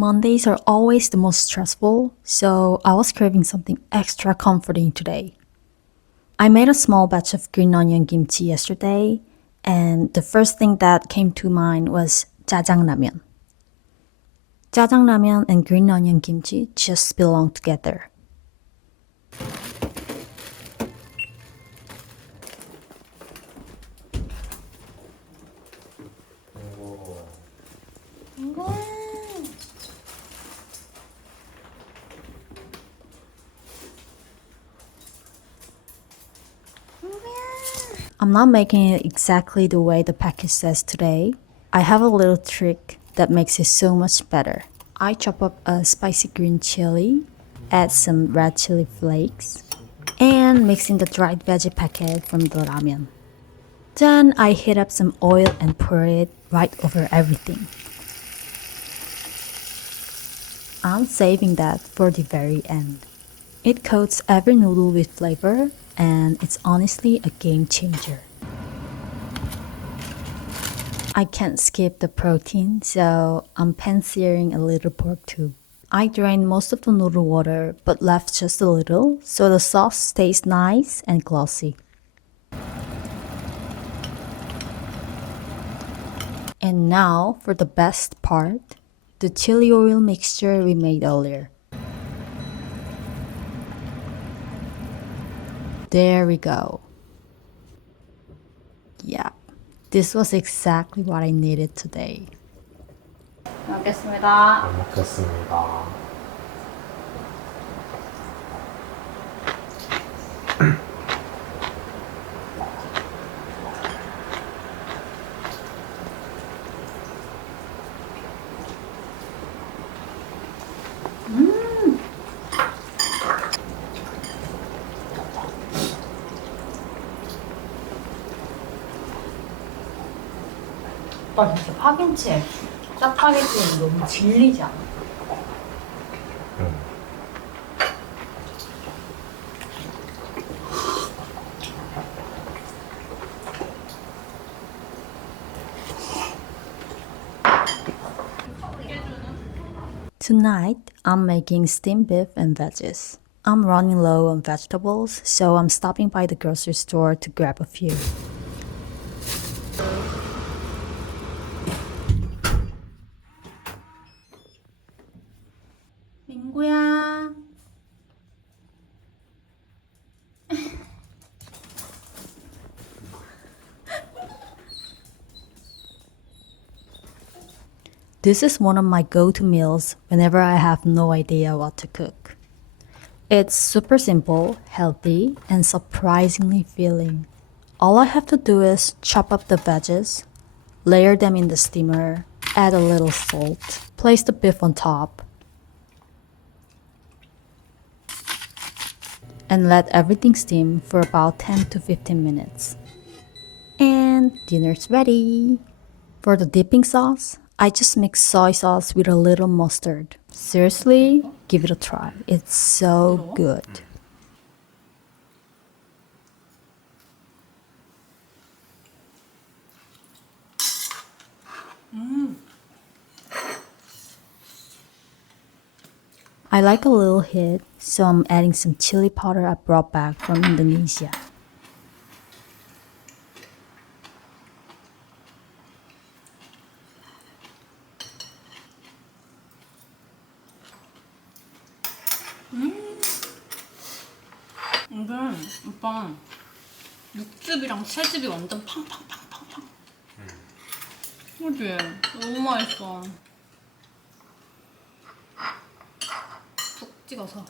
Mondays are always the most stressful, so I was craving something extra comforting today. I made a small batch of green onion kimchi yesterday, and the first thing that came to mind was Jjajang Ramen. Jjajang Ramen and green onion kimchi just belong together. I'm not making it exactly the way the package says today. I have a little trick that makes it so much better. I chop up a spicy green chili, add some red chili flakes, and mix in the dried veggie packet from the ramen. Then I heat up some oil and pour it right over everything. I'm saving that for the very end. It coats every noodle with flavor, and it's honestly a game changer. I can't skip the protein, so I'm pan-searing a little pork too. I drained most of the noodle water, but left just a little, so the sauce stays nice and glossy. And now for the best part, the chili oil mixture we made earlier. There we go. Yeah, this was exactly what I needed today. 먹겠습니다. 잘 먹겠습니다. 오빠 진짜 파김치 짜파게티는 너무 질리지 않아? Tonight, I'm making steamed beef and veggies. I'm running low on vegetables, so I'm stopping by the grocery store to grab a few. 민구야. This is one of my go-to meals whenever I have no idea what to cook. It's super simple, healthy, and surprisingly filling. All I have to do is chop up the veggies, layer them in the steamer, add a little salt, place the beef on top, and let everything steam for about 10 to 15 minutes. And dinner's ready! For the dipping sauce, I just mix soy sauce with a little mustard. Seriously, give it a try. It's so good. I like a little hit, so I'm adding some chili powder I brought back from Indonesia. 이게 오빠 육즙이랑 채즙이 완전 팡팡팡팡팡. 그지? 너무 맛있어. 푹 찍어서.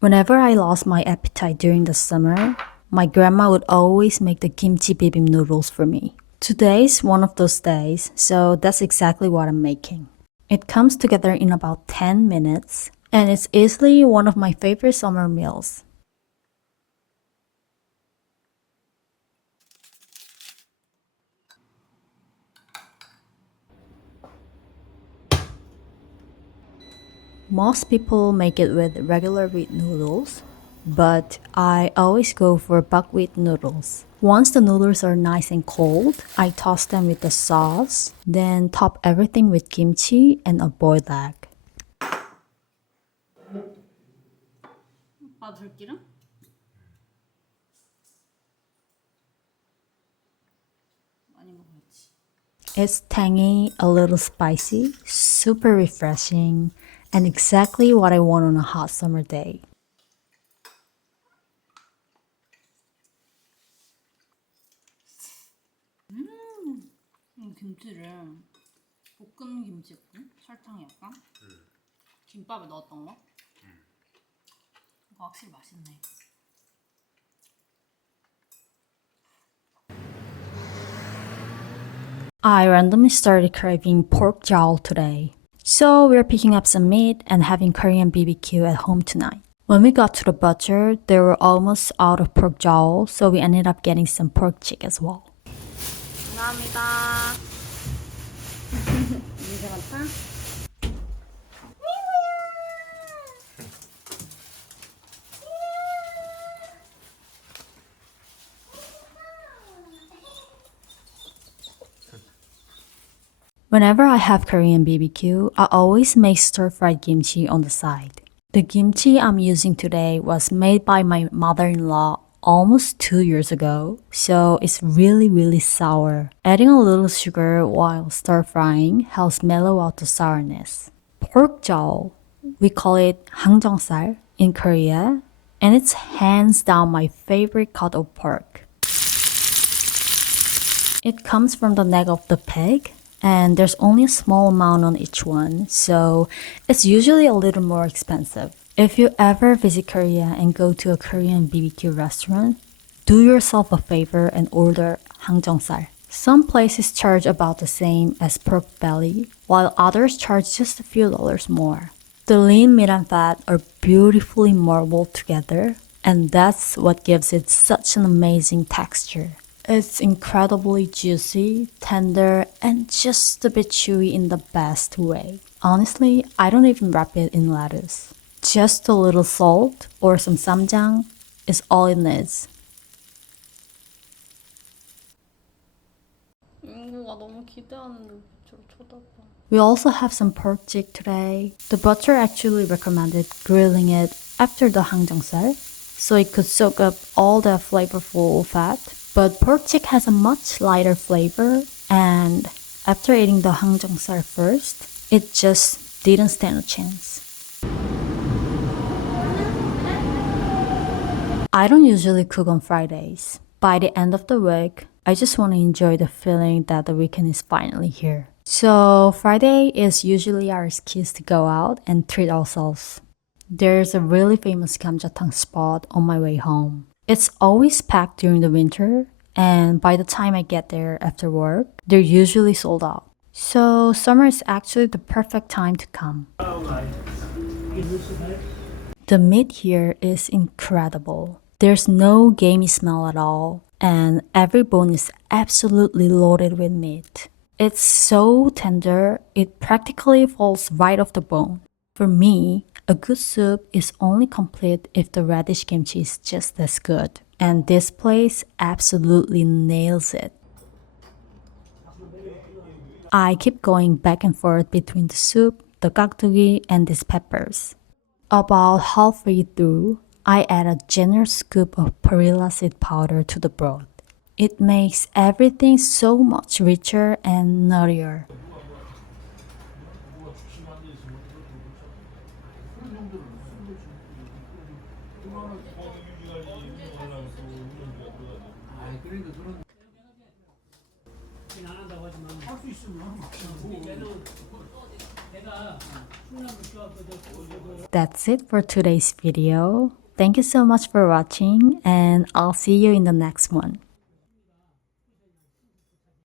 Whenever I lost my appetite during the summer, my grandma would always make the kimchi bibim noodles for me. Today's one of those days, so that's exactly what I'm making. It comes together in about 10 minutes, and it's easily one of my favorite summer meals. Most people make it with regular wheat noodles, but I always go for buckwheat noodles. Once the noodles are nice and cold, I toss them with the sauce, then top everything with kimchi and a boiled egg. 오빠 들기름? 많이 먹어야지. It's tangy, a little spicy, super refreshing, and exactly what I want on a hot summer day. 김치를 볶은 김치거든? 설탕이 약간? 김밥에 넣었던 거? 이거 확실히 맛있네. I randomly started craving pork jowl today. So we're picking up some meat and having Korean BBQ at home tonight. When we got to the butcher, they were almost out of pork jowl, so we ended up getting some pork chick as well. 감사합니다. 냄새 맡아? Whenever I have Korean BBQ, I always make stir-fried kimchi on the side. The kimchi I'm using today was made by my mother-in-law almost 2 years ago, so it's really sour. Adding a little sugar while stir-frying helps mellow out the sourness. Pork jowl, we call it 항정살 in Korea, and it's hands down my favorite cut of pork. It comes from the neck of the pig, and there's only a small amount on each one, so it's usually a little more expensive. If you ever visit Korea and go to a Korean BBQ restaurant, do yourself a favor and order 항정살. Some places charge about the same as pork belly, while others charge just a few dollars more. The lean meat and fat are beautifully marbled together, and that's what gives it such an amazing texture. It's incredibly juicy, tender, and just a bit chewy in the best way. Honestly, I don't even wrap it in lettuce. Just a little salt or some jjajang is all it needs. 인구가 너무 기대하는 눈빛으로 쳐다봐. We also have some pork chick today. The butcher actually recommended grilling it after the 항정살, so it could soak up all the flavorful fat. But pork chick has a much lighter flavor, and after eating the 항정살 first, it just didn't stand a chance. I don't usually cook on Fridays. By the end of the week, I just want to enjoy the feeling that the weekend is finally here. So Friday is usually our excuse to go out and treat ourselves. There's a really famous Gamjatang spot on my way home. It's always packed during the winter, and by the time I get there after work, they're usually sold out. So summer is actually the perfect time to come. The meat here is incredible. There's no gamey smell at all, and every bone is absolutely loaded with meat. It's so tender, it practically falls right off the bone. For me, a good soup is only complete if the radish kimchi is just as good. And this place absolutely nails it. I keep going back and forth between the soup, the gakdugi, and these peppers. About halfway through, I add a generous scoop of perilla seed powder to the broth. It makes everything so much richer and nuttier. That's it for today's video. Thank you so much for watching, and I'll see you in the next one.